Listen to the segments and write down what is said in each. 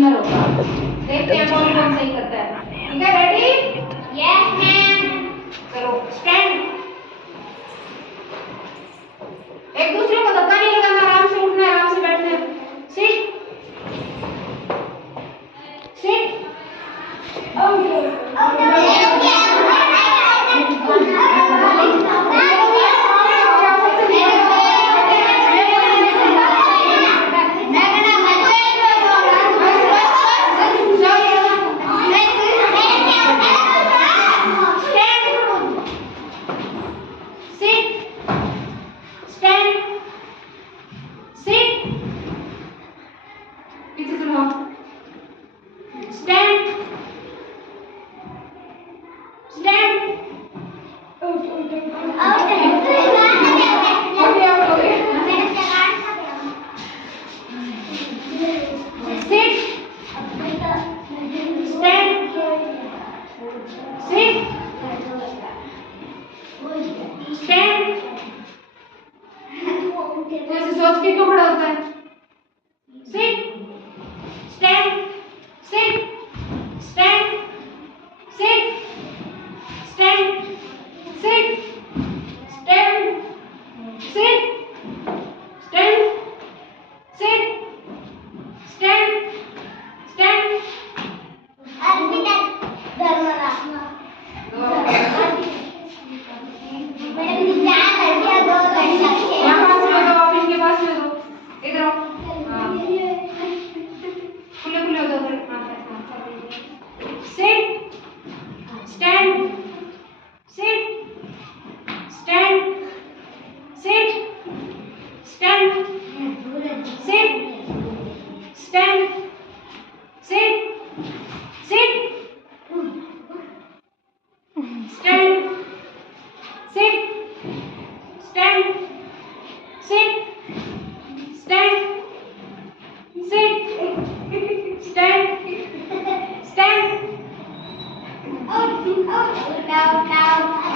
विनर होगा। देखते हैं कौन कौन सही करता है। ठीक है, रेडी? Yes ma'am. चलो स्टैंड। एक दूसरे को धक्का नहीं लगाना, आराम से उठना है, आराम से बैठना है। Sit sit. सोच के क्यों खड़ा होता है? Sit stand sit stand sit stand sit stand sit stand sit stand stand. इधर आओ, खुले खुले हो जाओ। Sit stand sit stand sit stand sit stand sit sit stand sit stand sit stand sit stand stand up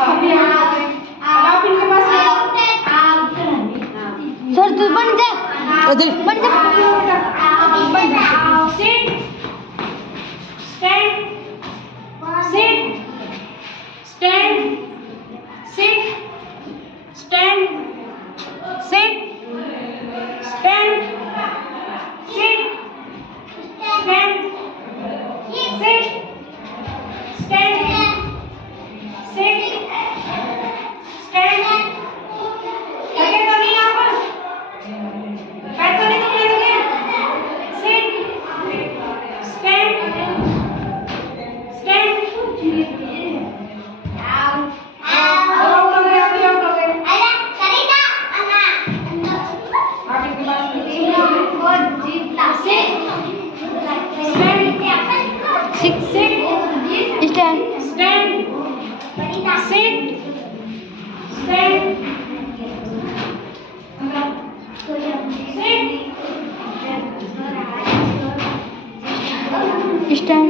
अभी आप इनके पास सर तू बन जा बन जा sit stand sit stand sit stand sit stand sit stand sit stand sit stand। लगे तो नहीं यहाँ पर? पैर तो नहीं दुखने लगे? sit stand stand। आउट हो गए, अभी आउट हो गए। आप इनके पास stand